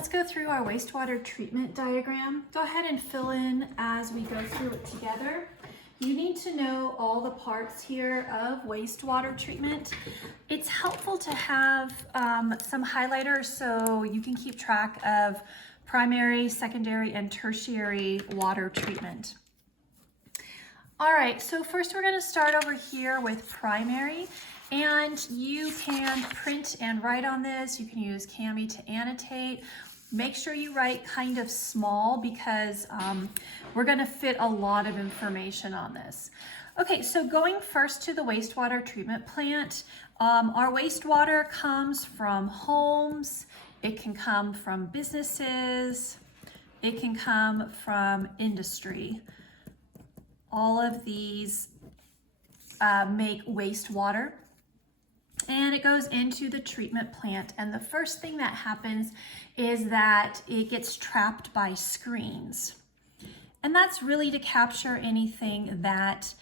let's go through our wastewater treatment diagram. Go ahead and fill in as we go through it together. You need to know all the parts here of wastewater treatment. It's helpful to have some highlighters so you can keep track of primary, secondary, and tertiary water treatment. All right, so first we're gonna start over here with primary, and you can print and write on this. You can use Cami to annotate. Make sure you write kind of small because we're gonna fit a lot of information on this. Okay, so going first to the wastewater treatment plant, our wastewater comes from homes, it can come from businesses, it can come from industry. All of these make wastewater, and it goes into the treatment plant. And the first thing that happens is that it gets trapped by screens. And that's really to capture anything that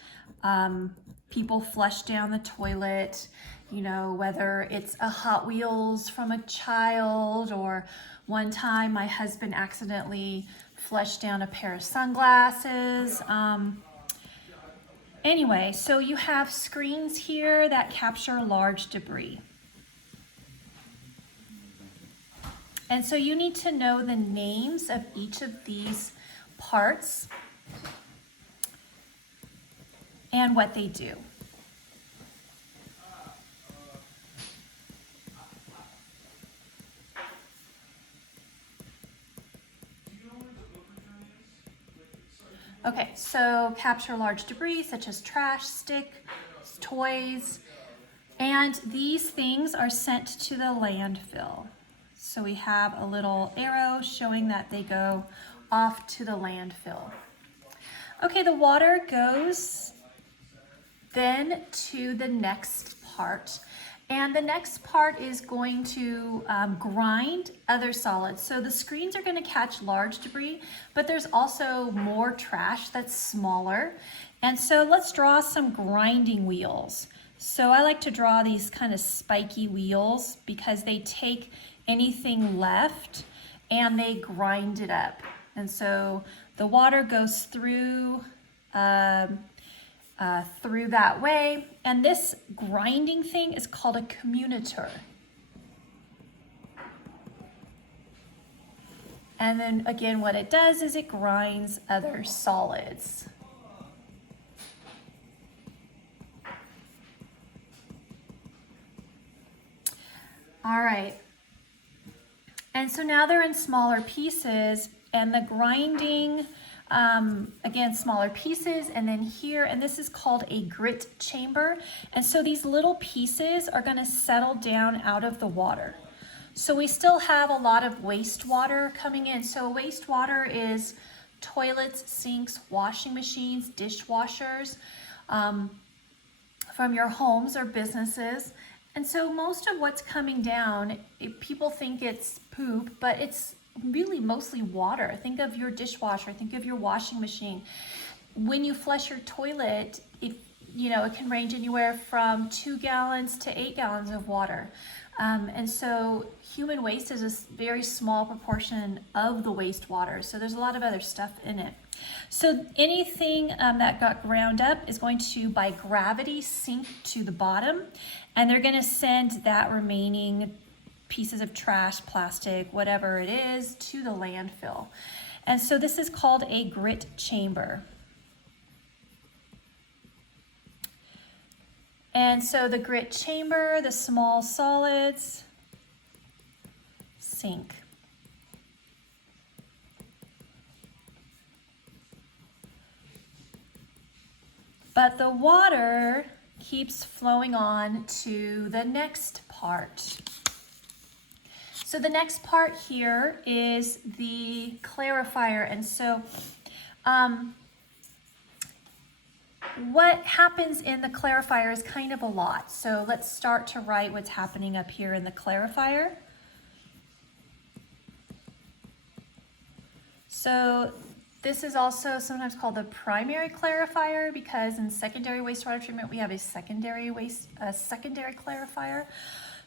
people flush down the toilet, you know, whether it's a Hot Wheels from a child, or one time my husband accidentally flushed down a pair of sunglasses. Anyway, so you have screens here that capture large debris. And so you need to know the names of each of these parts and what they do. Okay, so capture large debris such as trash, stick, toys, and these things are sent to the landfill. So we have a little arrow showing that they go off to the landfill. Okay, the water goes then to the next part. And the next part is going to grind other solids. So the screens are going to catch large debris, but there's also more trash that's smaller. And so let's draw some grinding wheels. So I like to draw these kind of spiky wheels because they take anything left and they grind it up. And so the water goes through that way, and this grinding thing is called a commutator. And then again, what it does is it grinds other solids. All right, and so now they're in smaller pieces, and the grinding again, smaller pieces, and then here, and this is called a grit chamber. And so these little pieces are going to settle down out of the water. So we still have a lot of wastewater coming in. So wastewater is toilets, sinks, washing machines, dishwashers from your homes or businesses. And so most of what's coming down, people think it's poop, but it's really mostly water. Think of your dishwasher, think of your washing machine. When you flush your toilet, it can range anywhere from 2 gallons to 8 gallons of water. And so human waste is a very small proportion of the wastewater. So there's a lot of other stuff in it. So anything that got ground up is going to, by gravity, sink to the bottom, and they're going to send that remaining pieces of trash, plastic, whatever it is, to the landfill. And so this is called a grit chamber. And so the grit chamber, the small solids sink. But the water keeps flowing on to the next part. So the next part here is the clarifier. And so what happens in the clarifier is kind of a lot. So let's start to write what's happening up here in the clarifier. So this is also sometimes called the primary clarifier, because in secondary wastewater treatment we have a secondary clarifier.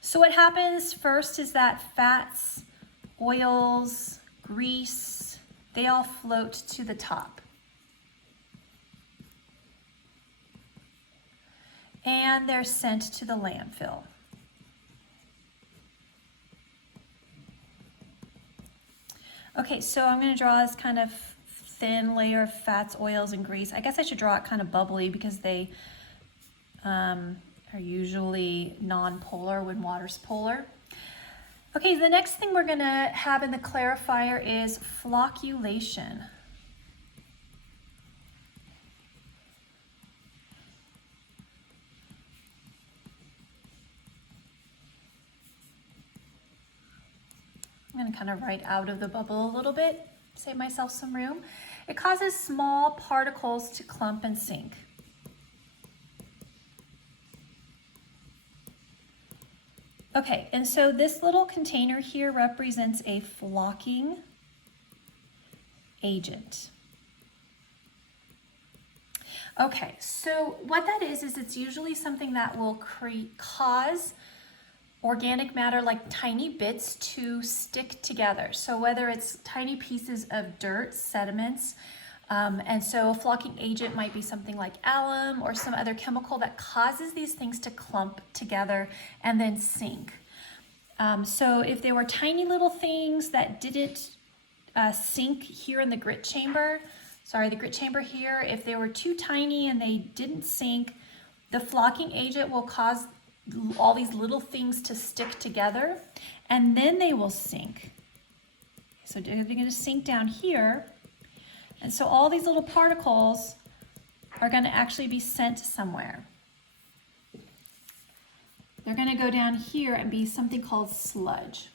So what happens first is that fats oils, grease, they all float to the top. And they're sent to the landfill. Okay, so I'm going to draw this kind of thin layer of fats, oils, and grease. I guess I should draw it kind of bubbly because they are usually non-polar when water's polar. Okay, the next thing we're going to have in the clarifier is flocculation. I'm going to kind of write out of the bubble a little bit, save myself some room. It causes small particles to clump and sink. Okay, and so this little container here represents a flocking agent. Okay, so what that is it's usually something that will cause organic matter like tiny bits to stick together. So whether it's tiny pieces of dirt, sediments, and so a flocking agent might be something like alum or some other chemical that causes these things to clump together and then sink. So if there were tiny little things that didn't sink here in the grit chamber, the grit chamber here, if they were too tiny and they didn't sink, the flocking agent will cause all these little things to stick together and then they will sink. So they're going to sink down here, and so all these little particles are going to actually be sent somewhere. They're going to go down here and be something called sludge.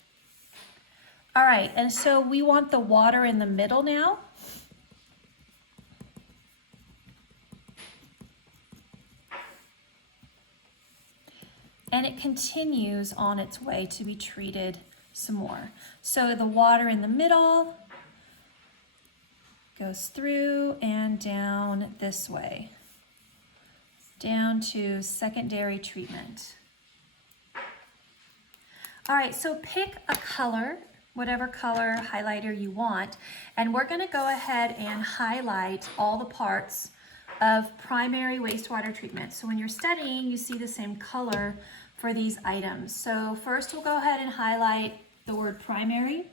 All right, and so we want the water in the middle now. And it continues on its way to be treated some more. So the water in the middle goes through and down this way, down to secondary treatment. All right, so pick a color, whatever color highlighter you want, and we're going to go ahead and highlight all the parts of primary wastewater treatment. So when you're studying, you see the same color for these items. So first we'll go ahead and highlight the word primary.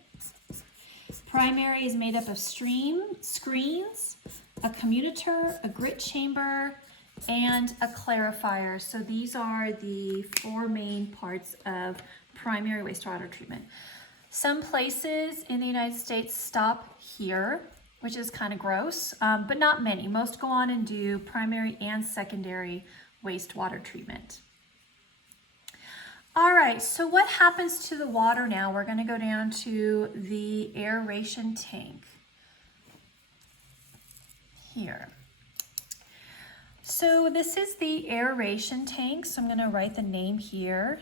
Primary is made up of screens, a commutator, a grit chamber, and a clarifier. So these are the four main parts of primary wastewater treatment. Some places in the United States stop here, which is kind of gross, but not many. Most go on and do primary and secondary wastewater treatment. All right, so what happens to the water now? We're going to go down to the aeration tank here. So this is the aeration tank, so I'm going to write the name here.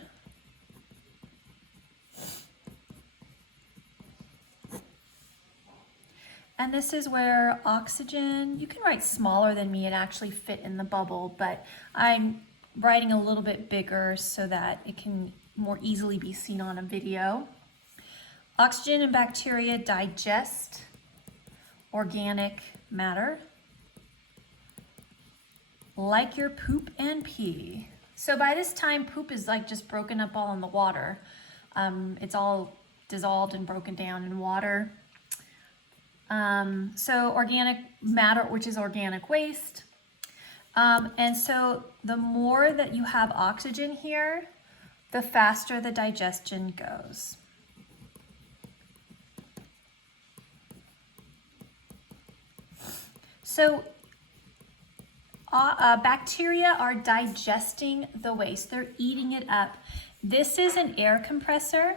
And this is where oxygen, you can write smaller than me and actually fit in the bubble, but I'm writing a little bit bigger so that it can more easily be seen on a video. Oxygen and bacteria digest organic matter like your poop and pee. So by this time, poop is like just broken up all in the water. It's all dissolved and broken down in water. So organic matter, which is organic waste. And so the more that you have oxygen here, the faster the digestion goes. So bacteria are digesting the waste. They're eating it up. This is an air compressor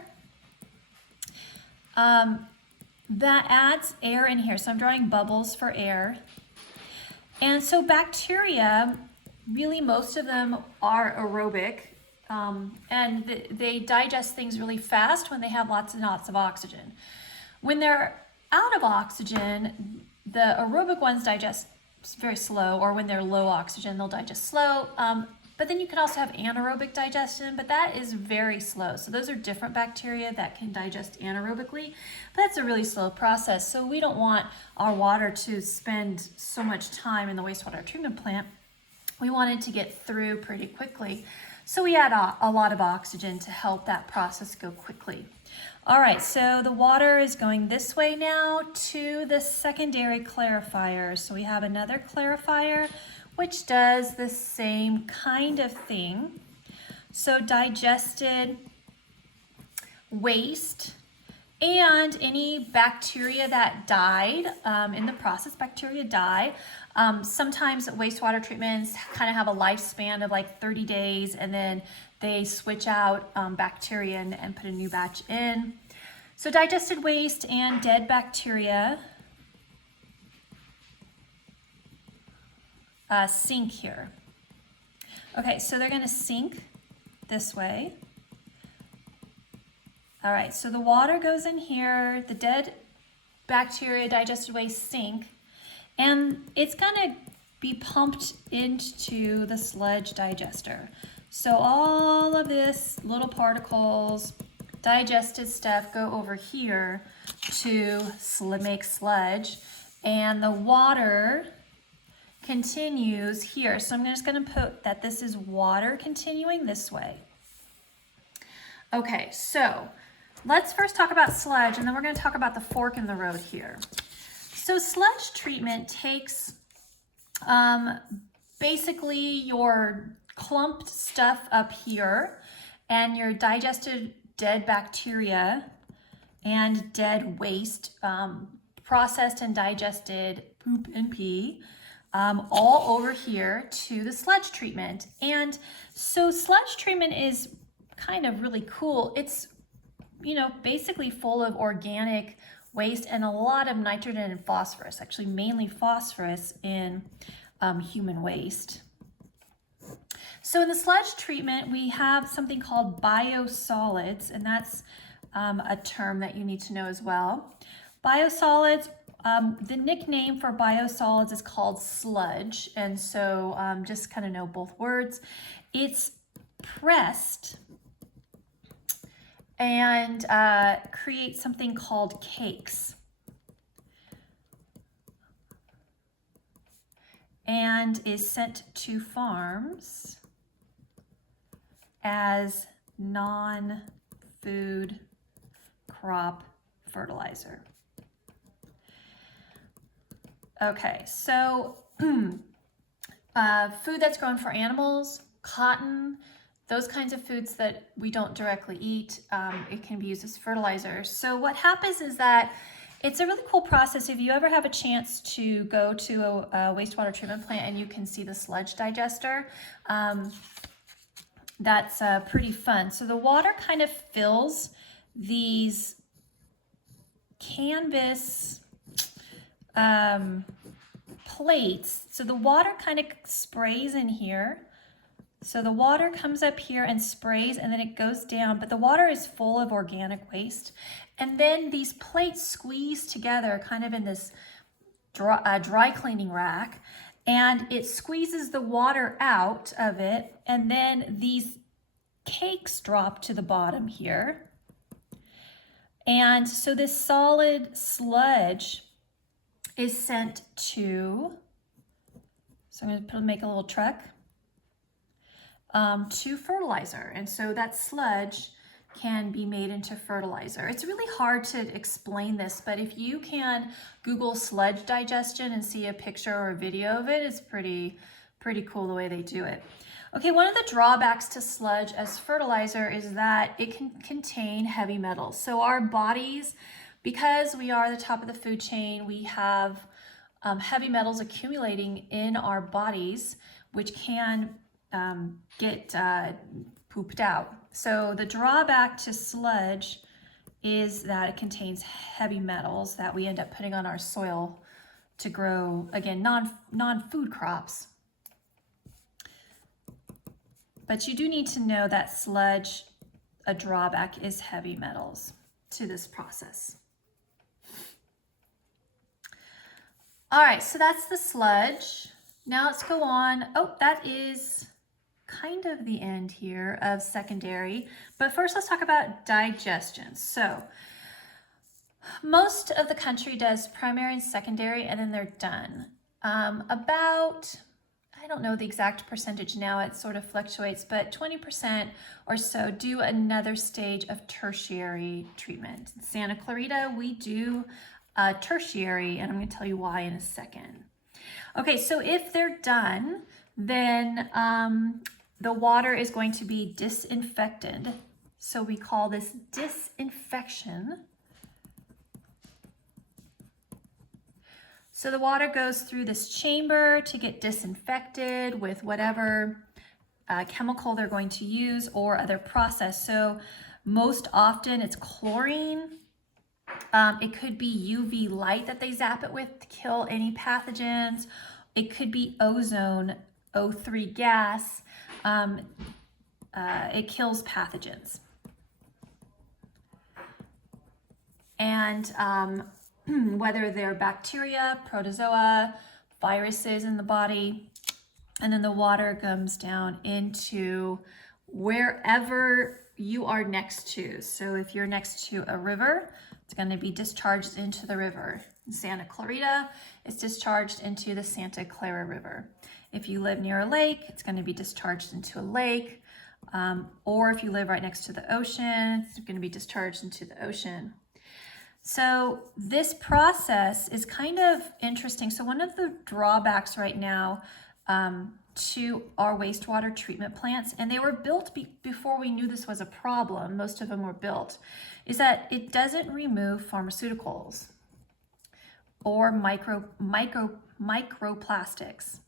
that adds air in here. So I'm drawing bubbles for air. And so bacteria, really most of them are aerobic, and they digest things really fast when they have lots and lots of oxygen. When they're out of oxygen, the aerobic ones digest very slow, or when they're low oxygen, they'll digest slow. But then you can also have anaerobic digestion, but that is very slow. So those are different bacteria that can digest anaerobically, but that's a really slow process. So we don't want our water to spend so much time in the wastewater treatment plant. We want it to get through pretty quickly. So we add a lot of oxygen to help that process go quickly. All right, so the water is going this way now to the secondary clarifier. So we have another clarifier which does the same kind of thing. So digested waste and any bacteria that died in the process, bacteria die. Sometimes wastewater treatments kind of have a lifespan of like 30 days and then they switch out bacteria and put a new batch in. So digested waste and dead bacteria sink here. Okay, so they're gonna sink this way. All right, so the water goes in here, the dead bacteria, digested waste sink, and it's gonna be pumped into the sludge digester. So all of this little particles, digested stuff go over here to make sludge, and the water continues here. So I'm just gonna put that this is water continuing this way. Okay, so let's first talk about sludge and then we're gonna talk about the fork in the road here. So sludge treatment takes basically your clumped stuff up here and your digested dead bacteria and dead waste, processed and digested poop and pee, all over here to the sludge treatment. And so sludge treatment is kind of really cool. It's, you know, basically full of organic waste and a lot of nitrogen and phosphorus, actually mainly phosphorus in human waste. So in the sludge treatment, we have something called biosolids, and that's a term that you need to know as well. Biosolids, the nickname for biosolids is called sludge, and so just kind of know both words. It's pressed and create something called cakes. And is sent to farms as non-food crop fertilizer. Okay, so food that's grown for animals, cotton, those kinds of foods that we don't directly eat, it can be used as fertilizer. So what happens is that it's a really cool process. If you ever have a chance to go to a wastewater treatment plant and you can see the sludge digester, that's pretty fun. So the water kind of fills these canvas plates. So the water kind of sprays in here. So the water comes up here and sprays and then it goes down, but the water is full of organic waste. And then these plates squeeze together kind of in this dry cleaning rack, and it squeezes the water out of it. And then these cakes drop to the bottom here. And so this solid sludge is sent to, so I'm going to make a little truck, to fertilizer. And so that sludge can be made into fertilizer. It's really hard to explain this, but if you can Google sludge digestion and see a picture or a video of it, it's pretty cool the way they do it. Okay, one of the drawbacks to sludge as fertilizer is that it can contain heavy metals. So our bodies, because we are the top of the food chain, we have heavy metals accumulating in our bodies, which can get pooped out. So the drawback to sludge is that it contains heavy metals that we end up putting on our soil to grow, again, non-food crops. But you do need to know that sludge, a drawback is heavy metals to this process. All right, so that's the sludge. Now let's go on. Oh, that is kind of the end here of secondary, but first let's talk about digestion. So most of the country does primary and secondary, and then they're done. I don't know the exact percentage now, it sort of fluctuates, but 20% or so do another stage of tertiary treatment. In Santa Clarita, we do tertiary, and I'm going to tell you why in a second. Okay, so if they're done, then the water is going to be disinfected. So we call this disinfection. So the water goes through this chamber to get disinfected with whatever chemical they're going to use or other process. So most often it's chlorine. It could be UV light that they zap it with to kill any pathogens. It could be ozone, O3 gas. It kills pathogens. And whether they're bacteria, protozoa, viruses in the body, and then the water comes down into wherever you are next to. So if you're next to a river, it's going to be discharged into the river. In Santa Clarita, it's discharged into the Santa Clara River. If you live near a lake, it's going to be discharged into a lake. Or if you live right next to the ocean, it's going to be discharged into the ocean. So this process is kind of interesting. So one of the drawbacks right now to our wastewater treatment plants, and they were built before we knew this was a problem, most of them were built, is that it doesn't remove pharmaceuticals or microplastics.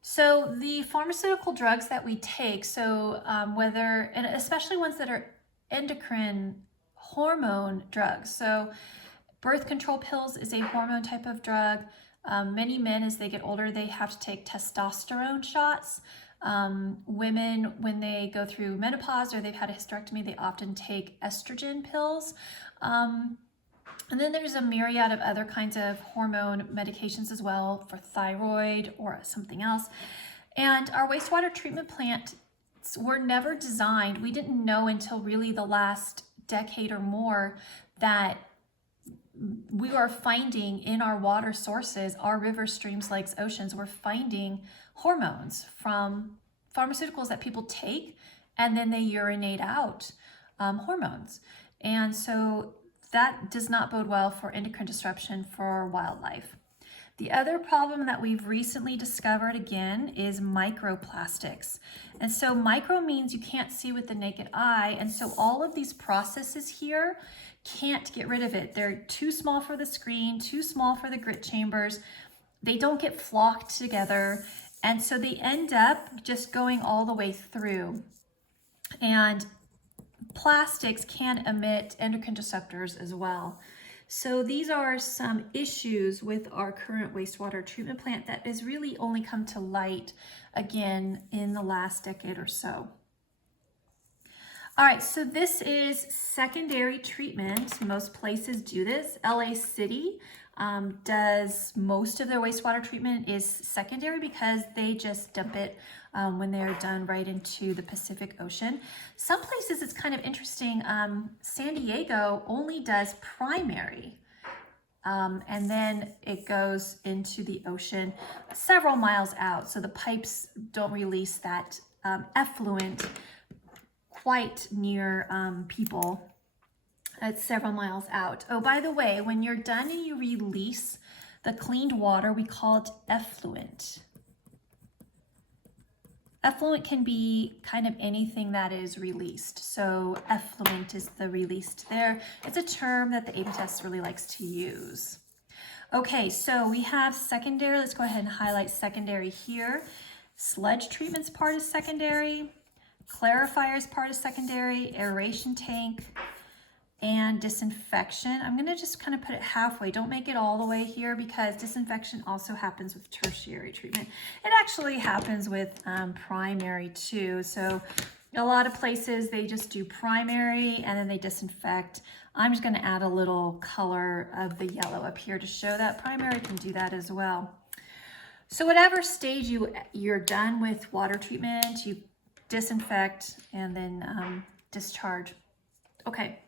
So the pharmaceutical drugs that we take, so and especially ones that are endocrine hormone drugs. So birth control pills is a hormone type of drug. Many men, as they get older, they have to take testosterone shots. Women, when they go through menopause or they've had a hysterectomy, they often take estrogen pills. And then there's a myriad of other kinds of hormone medications as well for thyroid or something else. And our wastewater treatment plant were never designed. We didn't know until really the last decade or more that we are finding in our water sources, our rivers, streams, lakes, oceans, we're finding hormones from pharmaceuticals that people take, and then they urinate out hormones. And so that does not bode well for endocrine disruption for wildlife. The other problem that we've recently discovered again is microplastics. And so micro means you can't see with the naked eye. And so all of these processes here can't get rid of it. They're too small for the screen, too small for the grit chambers. They don't get flocked together. And so they end up just going all the way through. And plastics can emit endocrine disruptors as well. So these are some issues with our current wastewater treatment plant that has really only come to light again in the last decade or so. All right, so this is secondary treatment. Most places do this. LA City does most of their wastewater treatment is secondary because they just dump it when they are done right into the Pacific Ocean. Some places it's kind of interesting. San Diego only does primary. And then it goes into the ocean several miles out. So the pipes don't release that effluent quite near people. It's several miles out. Oh, by the way, when you're done and you release the cleaned water, we call it effluent. Effluent can be kind of anything that is released. So effluent is the released there. It's a term that the A/B test really likes to use. Okay, so we have secondary. Let's go ahead and highlight secondary here. Sludge treatment's part of secondary. Clarifier is part of secondary. Aeration tank. And disinfection. I'm going to just kind of put it halfway. Don't make it all the way here because disinfection also happens with tertiary treatment. It actually happens with primary too. So a lot of places they just do primary and then they disinfect. I'm just going to add a little color of the yellow up here to show that primary can do that as well. So whatever stage you're done with water treatment, you disinfect and then discharge. Okay.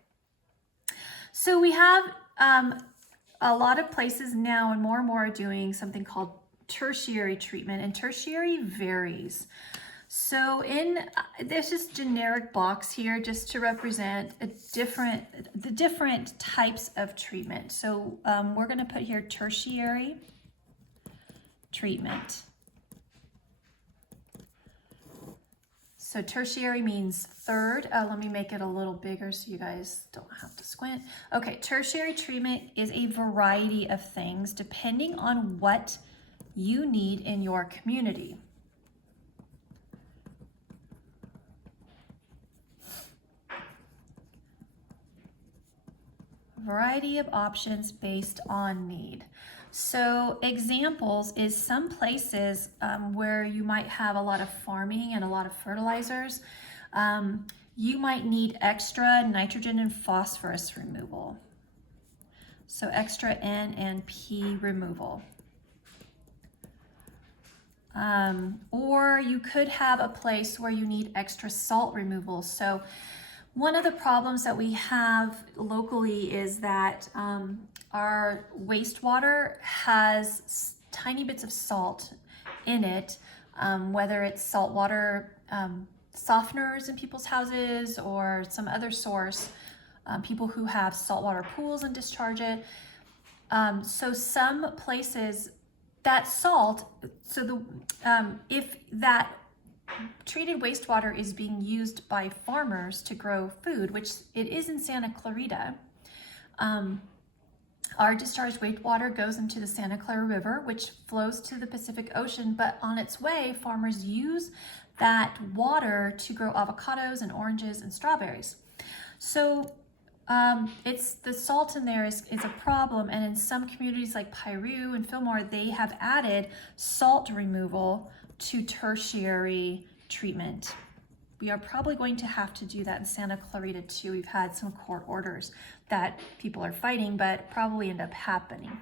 So we have a lot of places now, and more are doing something called tertiary treatment, and tertiary varies. So there's this generic box here just to represent the different types of treatment. So we're going to put here tertiary treatment. So tertiary means third. Let me make it a little bigger so you guys don't have to squint. Okay, tertiary treatment is a variety of things depending on what you need in your community. Variety of options based on need. So examples is some places where you might have a lot of farming and a lot of fertilizers. You might need extra nitrogen and phosphorus removal. So extra N and P removal. Or you could have a place where you need extra salt removal. So one of the problems that we have locally is that our wastewater has tiny bits of salt in it, whether it's saltwater softeners in people's houses or some other source, people who have saltwater pools and discharge it. So some places that salt, so if that treated wastewater is being used by farmers to grow food, which it is in Santa Clarita. Our discharged wastewater goes into the Santa Clara River, which flows to the Pacific Ocean, but on its way, farmers use that water to grow avocados and oranges and strawberries. So it's the salt in there is a problem, and in some communities like Piru and Fillmore, they have added salt removal to tertiary treatment. We are probably going to have to do that in Santa Clarita too. We've had some court orders that people are fighting, but probably end up happening.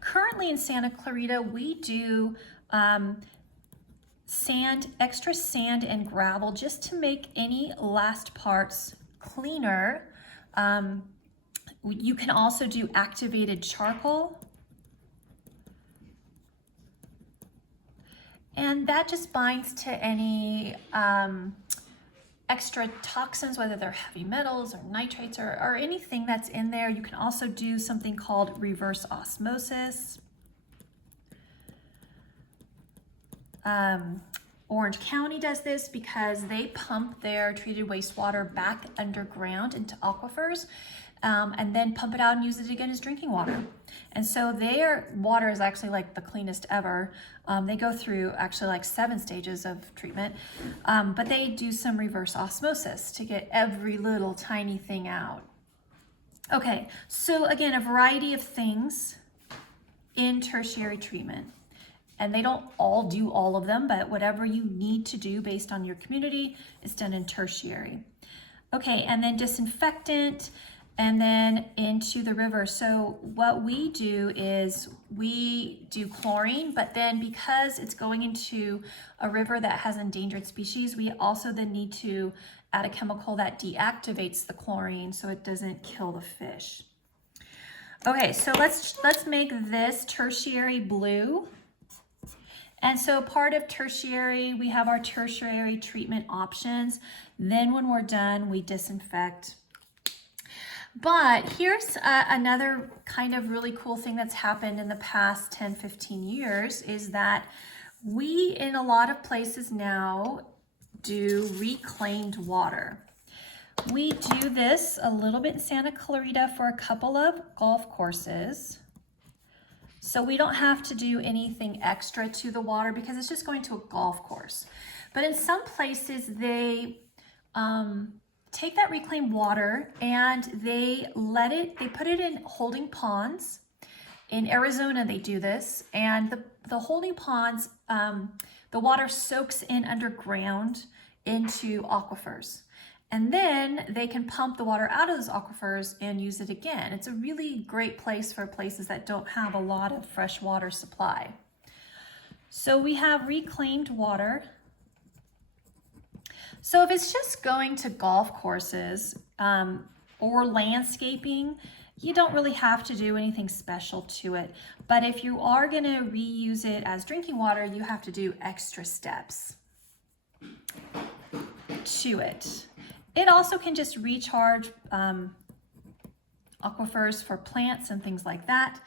Currently in Santa Clarita, we do extra sand and gravel just to make any last parts cleaner. You can also do activated charcoal. And that just binds to any extra toxins, whether they're heavy metals or nitrates or anything that's in there. You can also do something called reverse osmosis. Orange County does this because they pump their treated wastewater back underground into aquifers and then pump it out and use it again as drinking water. And so their water is actually like the cleanest ever. They go through actually like 7 stages of treatment, but they do some reverse osmosis to get every little tiny thing out. Okay, so again, a variety of things in tertiary treatment. And they don't all do all of them, but whatever you need to do based on your community is done in tertiary. Okay, and then disinfectant, and then into the river. So what we do is we do chlorine, but then because it's going into a river that has endangered species, we also then need to add a chemical that deactivates the chlorine so it doesn't kill the fish. Okay, so let's make this tertiary blue. And so part of tertiary, we have our tertiary treatment options. Then when we're done, we disinfect. But here's another kind of really cool thing that's happened in the past 10, 15 years is that we, in a lot of places now, do reclaimed water. We do this a little bit in Santa Clarita for a couple of golf courses. So we don't have to do anything extra to the water because it's just going to a golf course. But in some places, they take that reclaimed water and they put it in holding ponds. In Arizona, they do this. And the holding ponds, the water soaks in underground into aquifers. And then they can pump the water out of those aquifers and use it again. It's a really great place for places that don't have a lot of fresh water supply. So we have reclaimed water. So if it's just going to golf courses or landscaping, you don't really have to do anything special to it. But if you are going to reuse it as drinking water, you have to do extra steps to it. It also can just recharge aquifers for plants and things like that.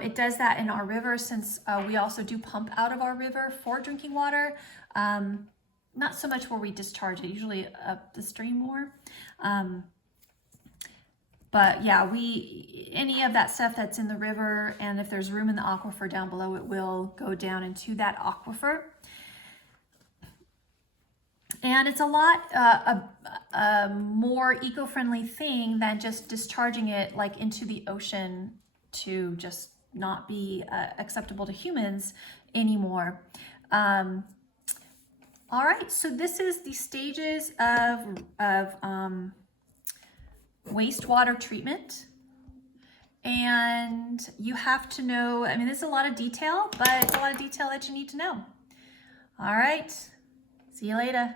It does that in our river, since we also do pump out of our river for drinking water. Not so much where we discharge it, usually up the stream more. But yeah, any of that stuff that's in the river, and if there's room in the aquifer down below, it will go down into that aquifer. And it's a lot a more eco-friendly thing than just discharging it like into the ocean to just not be acceptable to humans anymore. All right, so this is the stages of wastewater treatment. And you have to know, I mean, this is a lot of detail, but it's a lot of detail that you need to know. All right, see you later.